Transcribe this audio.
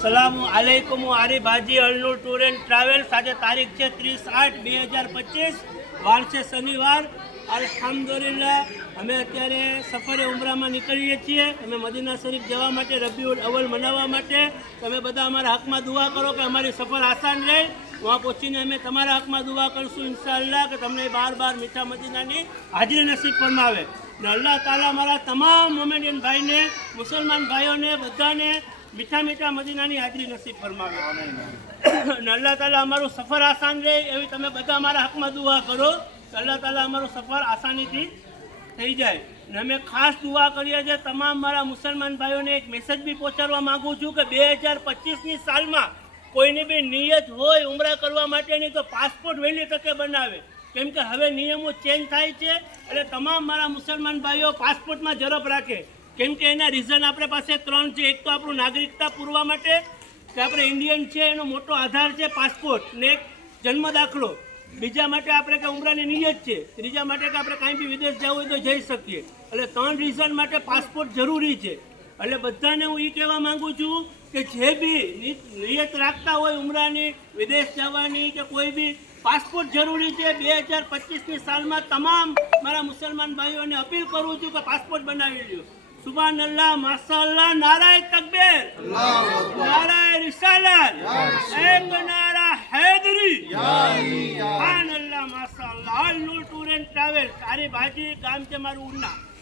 अस्सलामु अलैकुम आरिफ हाजी अल्नूर tour and travels. आज तारीख है 30/8/2025, વાર છે શનિવાર। અલ્હમ્દુલિલ્લાહ અમે અત્યારે સફરે ઉમરામાં નીકળીએ છીએ। અમે મદીના શરીફ જવા માટે, રબીઉલ અવ્વલ મનાવવા માટે। તમે બધા અમારા હકમાં દુઆ કરો કે અમારી સફર આસાન રહે। वहाँ पहुँचीने અમે તમારા હકમાં દુઆ કરશું ઇન્શાઅલ્લાહ કે તમને બાર બાર મીઠા મદીનાની હાજરી નસીબ ફરમાવે। ને અલ્લાહ તાલા મારા તમામ મોમેડિયન ભાઈને, મુસલમાન ભાઈઓને બધાને મીઠા મીઠા મદીનાની હાજરી નસીબ ફરમાવે। અને અલ્લાહ તાલા અમારું સફર આસાન રહે એવી તમે બધા અમારા હકમાં દુઆ કરો કે અલ્લાહ તાલા અમારું સફર આસાનીથી થઈ જાય। ને અમે ખાસ દુઆ કરીએ છીએ તમામ મારા મુસલમાન ભાઈઓને એક મેસેજ બી પહોંચાડવા માગું છું કે 2025ની સાલમાં કોઈની બી નિયત હોય ઉમરા કરવા માટેની તો પાસપોર્ટ વહેલી તકે બનાવે, કેમ કે હવે નિયમો ચેન્જ થાય છે। એટલે તમામ મારા મુસલમાન ભાઈઓ પાસપોર્ટમાં ઝડપ રાખે, કેમ કે એના રીઝન આપણી પાસે 3 છે। એક તો આપણું નાગરિકતા પૂરવા માટે કે આપણે ઇન્ડિયન છે એનો મોટો આધાર છે પાસપોર્ટ, ને એક જન્મ દાખલો। બીજા માટે આપણે કે ઉમરાની નિયત છે, ત્રીજા માટે કે આપણે કાંઈ બી વિદેશ જવું હોય તો જઈ શકીએ। એટલે 3 રીઝન માટે પાસપોર્ટ જરૂરી છે। એટલે બધાને હું એ કહેવા માગું છું કે જે બી નિયત રાખતા હોય ઉમરાની, વિદેશ જવાની કે કોઈ બી, પાસપોર્ટ જરૂરી છે। 2025ની સાલમાં તમામ મારા મુસલમાન ભાઈઓને અપીલ કરું છું કે પાસપોર્ટ બનાવી લ્યો। સુબહાનલ્લાહ, માશાઅલ્લાહ, નારાએ તકબીર, નારાએ રિસાલત, એક નારા હૈદરી, સુબહાનલ્લાહ, માશાઅલ્લાહ। Alnoor tour and travels, Arif Haji, ગામ છે મારું ઉના।